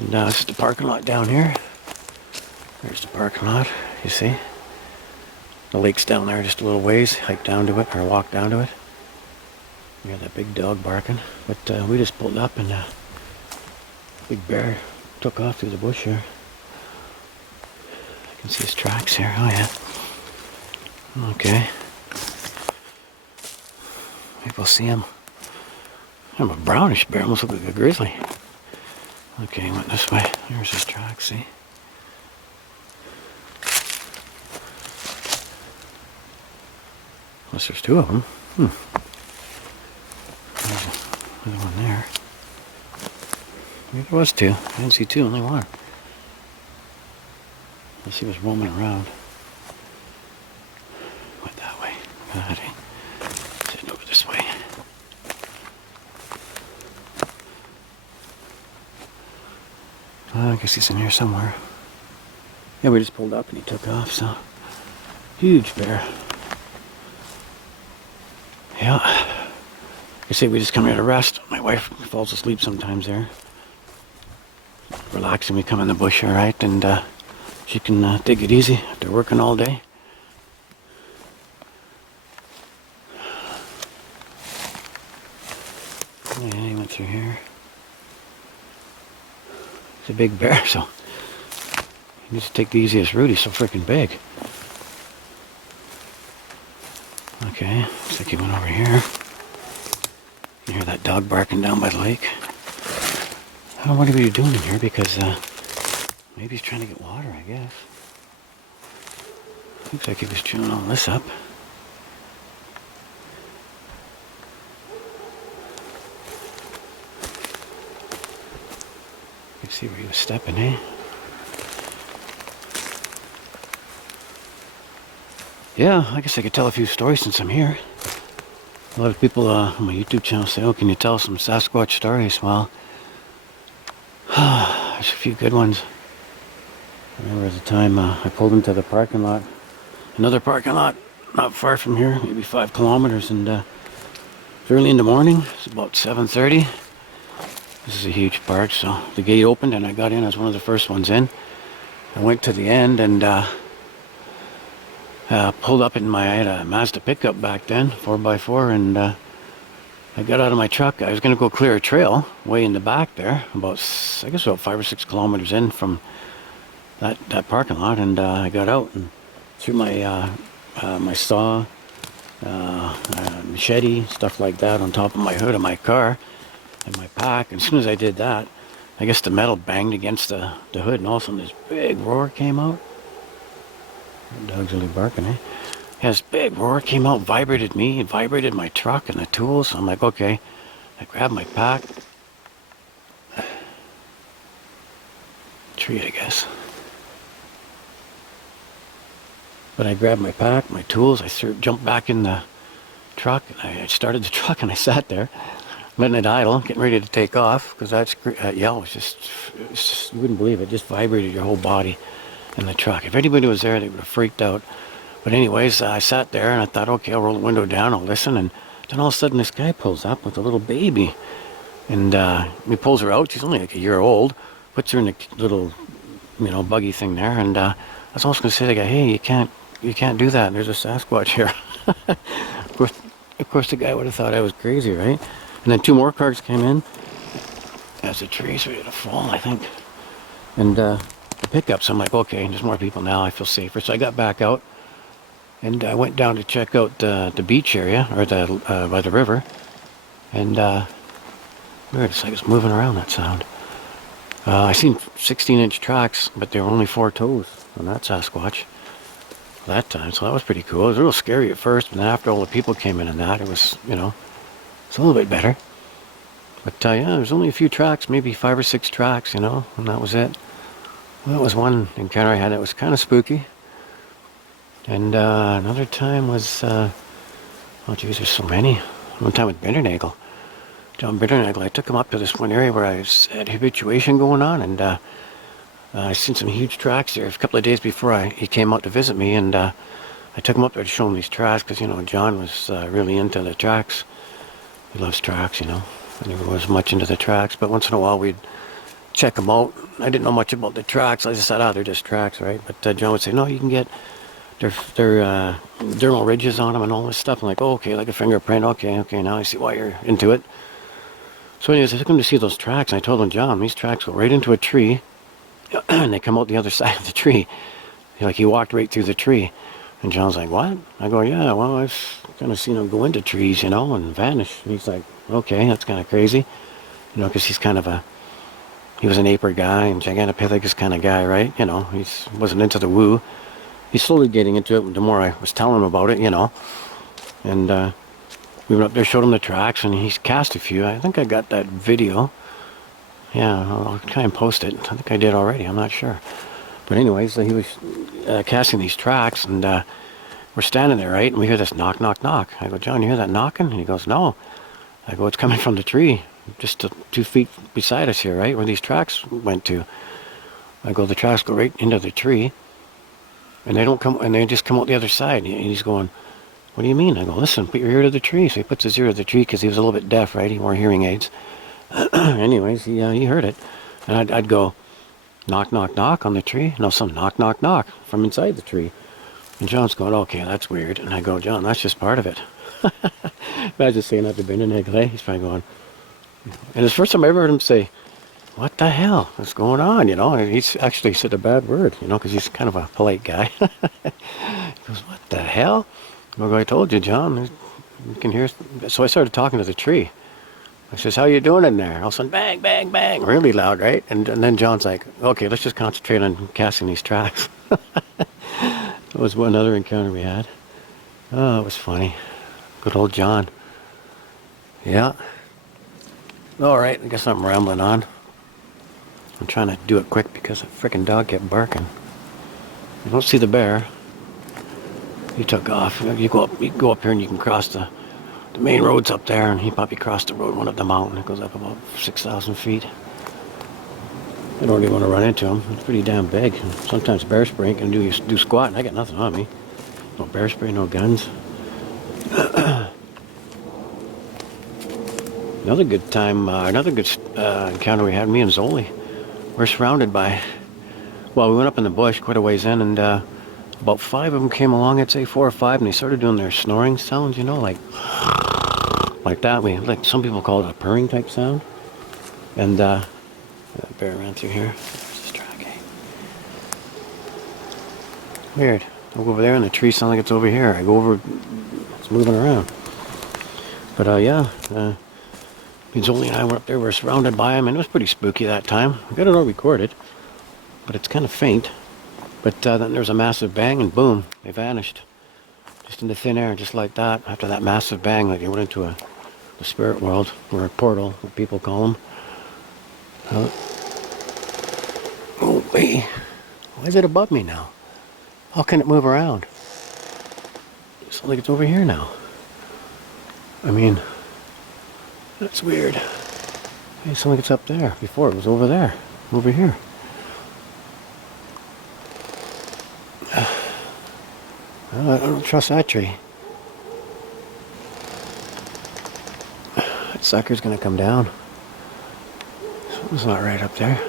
And this is the parking lot down here. There's the parking lot, you see. The lake's down there just a little ways. Hike down to it, or walk down to it. We got that big dog barking. But we just pulled up and big bear took off through the bush here. I can see his tracks here. Oh yeah. Okay. Maybe we'll see him. I'm a brownish bear, almost look like a grizzly. Okay, he went this way. There's his tracks, see? Unless there's two of them. There's another one there. Maybe there was two. I didn't see two, only one. Unless he was roaming around. Went that way. God, heading over this way. I guess he's in here somewhere. Yeah, we just pulled up and he took off, so. Huge bear. Yeah. You see, we just come here to rest. My wife falls asleep sometimes there. Relaxing, we come in the bush, alright, and she can take it easy after working all day. Yeah, he went through here. He's a big bear, so he needs to take the easiest route. He's so freaking big. Okay, looks like he went over here. You hear that dog barking down by the lake. I don't know what he was doing in here because maybe he's trying to get water, I guess. Looks like he was chewing all this up. You can see where he was stepping, eh? Yeah, I guess I could tell a few stories since I'm here. A lot of people on my YouTube channel say, oh, can you tell some Sasquatch stories? Well, there's a few good ones. I remember at the time I pulled into the parking lot. Another parking lot not far from here, maybe 5 kilometers, and it's early in the morning. It's about 7:30. This is a huge park, so the gate opened and I got in as one of the first ones in. I went to the end and pulled up I had a Mazda pickup back then, 4x4, and I got out of my truck. I was going to go clear a trail way in the back there, I guess about 5 or 6 kilometers in from that parking lot, and I got out and threw my my saw, machete, stuff like that on top of my hood of my car and my pack. And as soon as I did that, I guess the metal banged against the hood, and all of a sudden this big roar came out. The dog's really barking, eh? Yeah, this big roar came out, vibrated me, it vibrated my truck and the tools. So I'm like, okay. I grabbed my pack. Tree, I guess. But I grabbed my pack, my tools, jumped back in the truck, and I started the truck and I sat there, letting it idle, getting ready to take off, because that yell was just, you wouldn't believe it, just vibrated your whole body in the truck. If anybody was there, they would have freaked out. But anyways, I sat there and I thought, okay, I'll roll the window down, I'll listen, and then all of a sudden this guy pulls up with a little baby, and he pulls her out. She's only like a year old, puts her in a little, buggy thing there, and I was almost going to say to the guy, hey, you can't do that, there's a Sasquatch here. Of course the guy would have thought I was crazy, right? And then 2 more cars came in. As the tree's ready to fall, I think. And the pickup, so I'm like, okay, there's more people now, I feel safer. So I got back out, and I went down to check out the beach area, or by the river. And weird, it's like it's moving around, that sound. I seen 16-inch tracks, but there were only 4 toes on that Sasquatch that time, so that was pretty cool. It was real scary at first, but then after all the people came in and that, it was, it's a little bit better. But yeah, there was only a few tracks, maybe 5 or 6 tracks, and that was it. Well, that was one encounter I had that was kind of spooky. And another time was, oh geez, there's so many. One time with Bindernagel. John Bindernagel, I took him up to this one area where I had habituation going on, and I seen some huge tracks there a couple of days before he came out to visit me, and I took him up there to show him these tracks, because, John was really into the tracks. He loves tracks, I never was much into the tracks, but once in a while we'd check them out, I didn't know much about the tracks. I just said, they're just tracks, right? But John would say, no, you can get their dermal ridges on them and all this stuff. I'm like, oh, okay, like a fingerprint. Okay, now I see why you're into it. So anyways, I took him to see those tracks, and I told him, John, these tracks go right into a tree, and they come out the other side of the tree. He walked right through the tree. And John's like, what? I go, yeah, well, I've kind of seen him go into trees, and vanish. And he's like, okay, that's kind of crazy. Because he was an aper guy and Gigantopithecus kind of guy, right? He wasn't into the woo. He's slowly getting into it the more I was telling him about it, And we went up there, showed him the tracks, and he's cast a few. I think I got that video. Yeah, I'll try and post it. I think I did already, I'm not sure. But anyways, he was casting these tracks, and we're standing there, right? And we hear this knock, knock, knock. I go, John, you hear that knocking? And he goes, no. I go, it's coming from the tree, just 2 feet beside us here, right? Where these tracks went to. I go, the tracks go right into the tree, and they just come out the other side. And he's going, what do you mean? I go, listen, put your ear to the tree. So he puts his ear to the tree because he was a little bit deaf, right? He wore hearing aids. Anyways, he heard it. And I'd go, knock, knock, knock on the tree. No, some knock, knock, knock from inside the tree. And John's going, okay, that's weird. And I go, John, that's just part of it. Imagine saying that to Bindernagel, eh? He's probably going. And it's the first time I ever heard him say, what the hell is going on, And he's actually said a bad word, because he's kind of a polite guy. He goes, what the hell? I go, I told you, John. You can hear. So I started talking to the tree. I says, how you doing in there? All of a sudden, bang, bang, bang, really loud, right? And then John's like, okay, let's just concentrate on casting these tracks. That was one other encounter we had. Oh, it was funny. Good old John. Yeah. All right, I guess I'm rambling on. I'm trying to do it quick because the frickin' dog kept barking. You don't see the bear. He took off. You go up here and you can cross the main road's up there, and he probably crossed the road, went up the mountain. It goes up about 6,000 feet. I don't even want to run into him. It's pretty damn big. And sometimes bear spray can do squat, and I got nothing on me. No bear spray, no guns. Another good time, encounter we had, me and Zoli. We're surrounded by, we went up in the bush quite a ways in, and about 5 of them came along, I'd say 4 or 5, and they started doing their snoring sounds, like that. Like some people call it a purring type sound. And that bear ran through here. There's this track, eh? Weird. I go over there and the tree sounds like it's over here. I go over, it's moving around. But Zoli and I were up there, we were surrounded by them, and it was pretty spooky that time. I got it all recorded, but it's kind of faint. But then there was a massive bang, and boom, they vanished. Just into thin air, just like that. After that massive bang, like they went into the spirit world, or a portal, what people call them. Oh, wait. Why is it above me now? How can it move around? It sounds like it's over here now. I mean, that's weird. It sounds like it's up there. Before it was over there. Over here. I don't trust that tree. That sucker's gonna come down. Something's not right up there.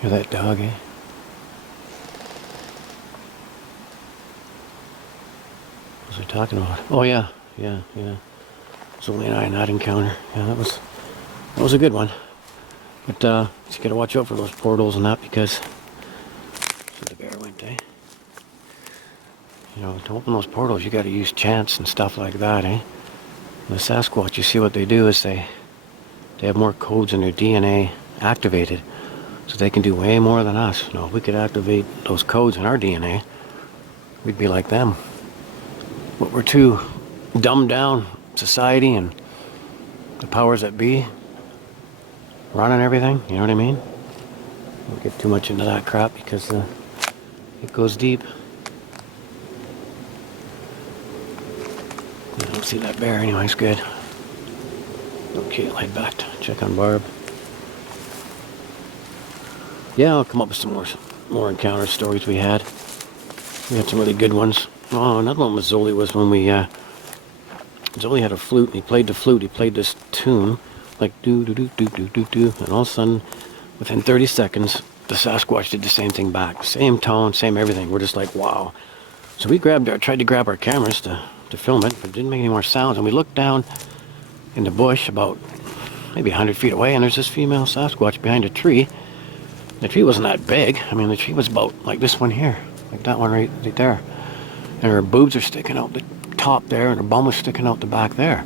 Hear that dog, eh? What was I talking about? Oh yeah. Zoli and I in that encounter. Yeah, that was a good one. But you gotta watch out for those portals and that, because the bear went, eh? To open those portals, you gotta use chance and stuff like that, eh? The Sasquatch, you see what they do is they have more codes in their DNA activated, so they can do way more than us. If we could activate those codes in our DNA, we'd be like them. But we're too dumbed down society and the powers that be running everything, you know what I mean? Don't get too much into that crap because it goes deep. I don't see that bear anyways, good. Okay, I'll head back to check on Barb. Yeah, I'll come up with some more encounter stories we had. We had some really good ones. Oh, another one with Zoli was when Zoli had a flute, and he played the flute. He played this tune, like do do do do do do do, and all of a sudden, within 30 seconds, the Sasquatch did the same thing back. Same tone, same everything. We're just like, wow. So we tried to grab our cameras to film it, but it didn't make any more sounds. And we looked down in the bush about maybe 100 feet away, and there's this female Sasquatch behind a tree. The tree wasn't that big. I mean, the tree was about like this one here, like that one right there. And her boobs are sticking out the top there, and her bum was sticking out the back there.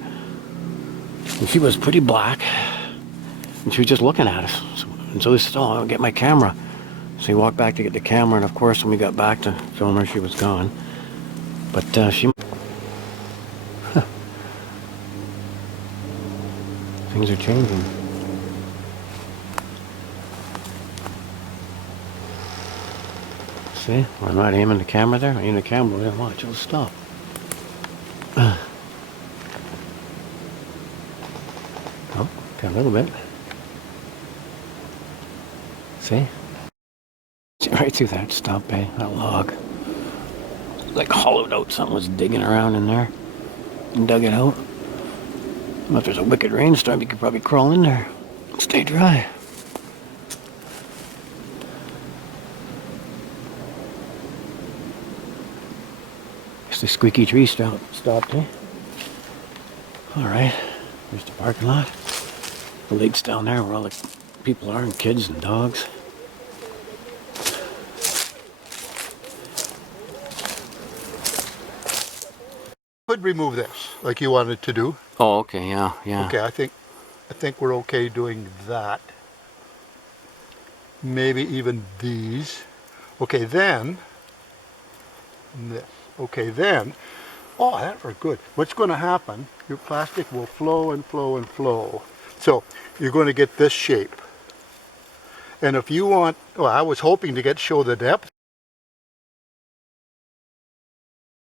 And she was pretty black, and she was just looking at us. And so we said, oh, I'll get my camera. So we walked back to get the camera, and of course, when we got back to film her, she was gone. But she... Things are changing. See? I'm not aiming the camera there. I aim the camera, then watch, it'll stop. Oh, got a little bit. See? Right through that stump, eh? That log. Like hollowed out. Something was digging around in there and dug it out. Well, if there's a wicked rainstorm, you could probably crawl in there and stay dry. It's the squeaky tree stopped, eh? Alright, there's the parking lot. The lake's down there where all the people are, and kids and dogs. Could remove this like you wanted to do. Oh, okay, yeah, yeah. Okay, I think we're okay doing that. Maybe even these. Okay, then this. Okay, then. Oh, that are good. What's going to happen? Your plastic will flow and flow and flow. So you're going to get this shape. And if you want, well, I was hoping to show the depth.